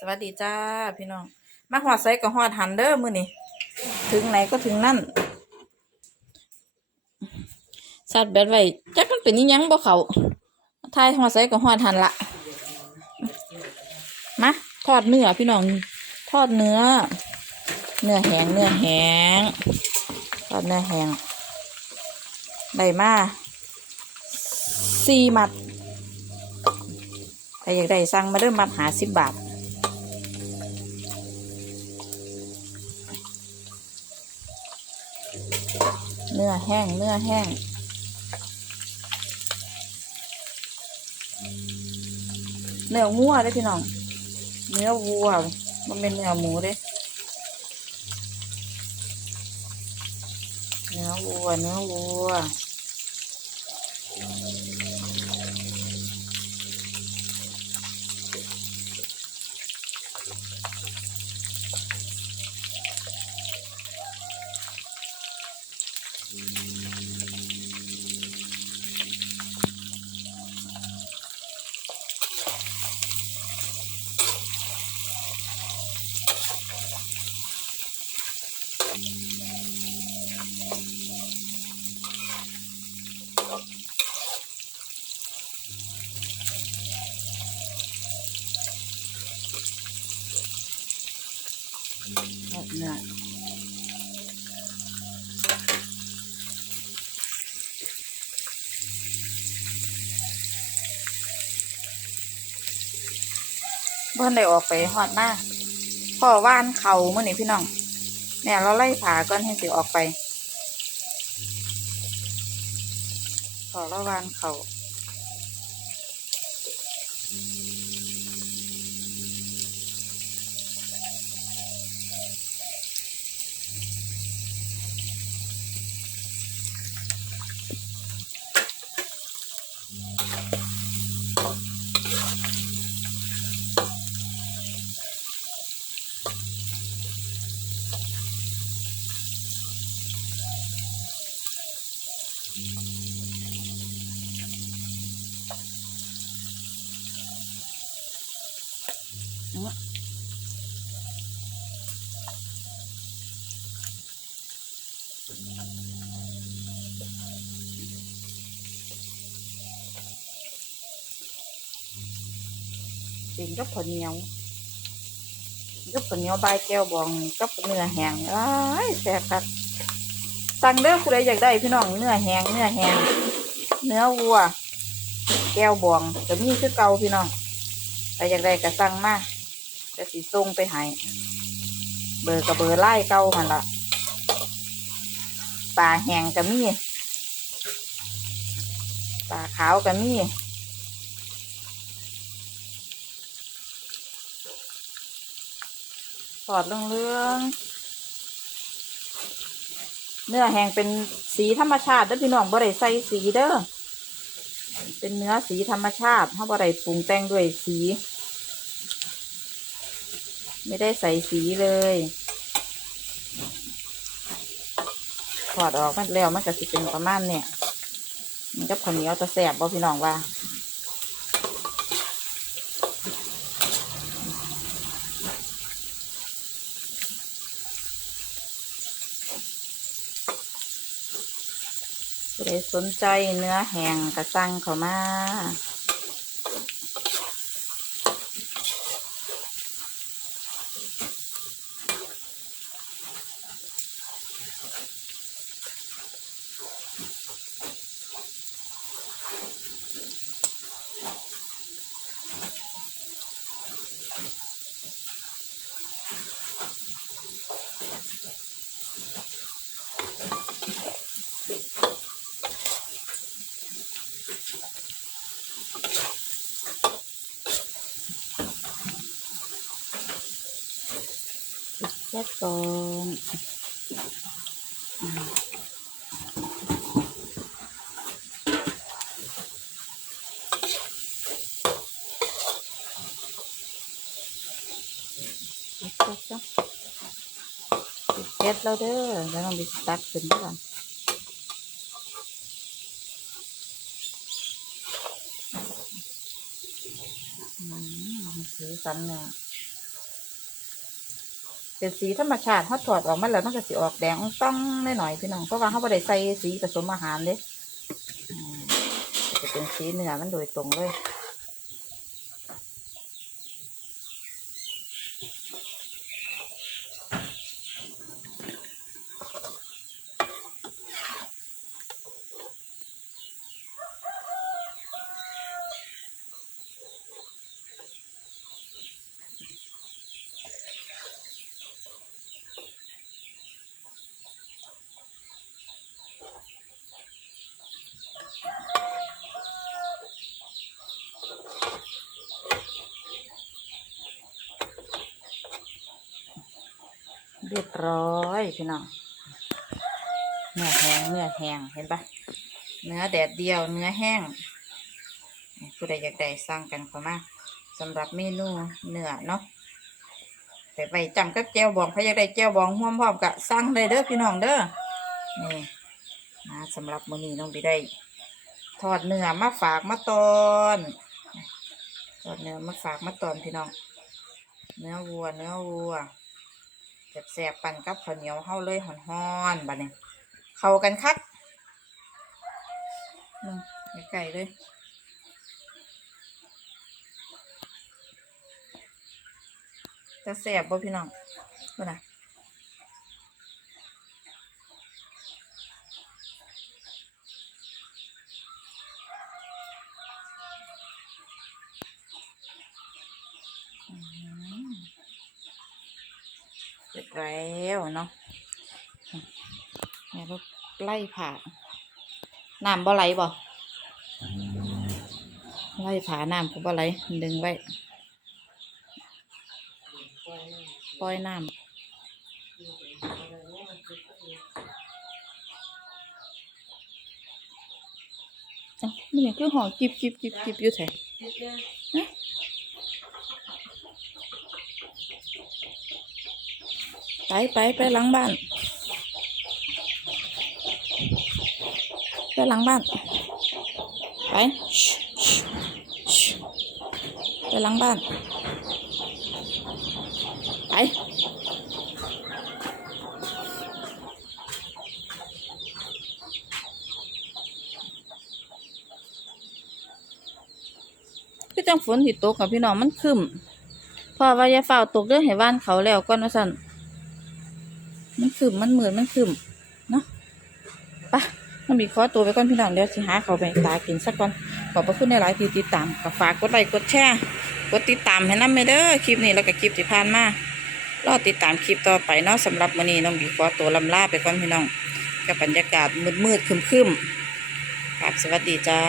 สวัสดีจ้าพี่น้อง มาหอดไซกับหอดหันเด้อมือนี่ถึงไหนก็ถึงนั่นสัตว์แบดไว้จักมันเป็นนิยังบ่เขาทายหอดไซกับหอดหันละมาทอดเนื้อพี่น้อง ทอดเนื้อ เนื้อแห้งเนื้อแห้งทอดเนื้อแห้งได้มาสี่มัดใครอยากได้สั่งมาเริ่มมัดหาสิบบาท เนื้อแห้ง เนื้อแห้ง เนื้องัวเด้พี่น้อง เนื้อวัว มันเป็นเนื้อหมูเด้เนื้อวัว เนื้อวัว แบบเนี้ยบ้านได้ออกไปหอดมาพ่อว่านเขาเมื่อนี่พี่น้องเนี่ยเราไล่ผาก่อนให้สิออกไปพอเราว่านเขา กินกับข้าวเหนียวกับข้าวเหนียวใบแก้วบองกับเนื้อแห้งอ้ายแซ่บครับสั่งเด้อผู้ใดอยากได้พี่น้องเนื้อแห้งเนื้อแห้งเนื้อวัว แก้วบองจะมีคือเก่าพี่น้องใครอยากได้ก็สั่งมาจะสีส่งไปให้เบอร์กับเบอร์ไล่เก่าหันละปลาแห้งก็มีปลาขาวก็มี ทอดเรื่องเนื้อแห้งเป็นสีธรรมชาติเด้อพี่น้องบ่ได้ใส่สีเด้อเป็นเนื้อสีธรรมชาติถ้าบ่ได้ปรุงแต่งด้วยสี ไม่ได้ใส่สีเลยถอดออกมันแล้วมันก็สิเป็นประมาณเนี่ยมันกับข้าวเหนียวจะแสบบ่พี่น้องว่า ผู้ใดสนใจเนื้อแห้งกระสั่งเขามา แค่ก่อนแก๊สแล้วเด้อแเนี่ยเป็นสีธรรมชาติเขาถอดออกมาแล้วมันก็สีออกแดงอ่องต้องหน่อยๆพี่น้องเพราะว่าเขาไม่ได้ใส่สีผสมอาหารเลยจะเป็นสีเนื้อมันโดยตรงเลย รียบร้อยพี่น้องเนื้อแห้งเนื้อแห้งเห็นปะเนื้อแดดเดียวเนื้อแห้งผู้ใดอยากได้สั่งกันเข้ามาสำหรับเมนูเนื้อเนาะไปไปจำกับแก้วบองใครอยากได้แก้วบองห่วมพร้อมกะสั่งเลยเด้อพี่น้องเด้อนี่นะสำหรับมื้อนี้น้องบีได้ ทอดเนื้อมาฝากมาตอนทอดเนื้อมาฝากมาตอนพี่น้อง เนื้อวัวเนื้อวัว แสบๆปั่นกับข้าวเหนียวเฮาเลยหอนๆบัดนี้เข้ากันคักนึงไก่เลยจะแสบบ่พี่น้องบ่นะ ร็จแล้วเนาะแม่ลูกไล่ผ่าน้ำบ่ไหลบ่ไล่ผ่าน้ำก็บ่ไหลดึงไว้ปล่อยน้ำอะนี่ยังคือหอจิบจิบจิบจิบอยู่ไสฮะ ไปไปไปหลังบ้านไปหลังบ้าน ไปไปหลังบ้าน ไปคือจังฝนที่ตกกับพี่น้องมันคึมพอว่าอย่าฝ้าตกเด้องให้บ้านเขาแล้วก่อนว่าสั่น ครึมมันเหมือนมันครึมเนาะปะมันมีขอตัวไปก่อนพี่น้องเดี๋ยวสิหาเขาไปตากินสักก่อนขอบพระคุณในหลายที่ติดตามก็ฝากกดไลค์กดแชร์กดติดตามให้น้ำเมเด้อคลิปนี้แล้วก็คลิปที่ผ่านมารอติดตามคลิปต่อไปเนาะสำหรับมื้อนี้น้องบีขอตัวลำลาไปก่อนพี่น้องกับบรรยากาศมืดๆครึมๆครับสวัสดีจ้า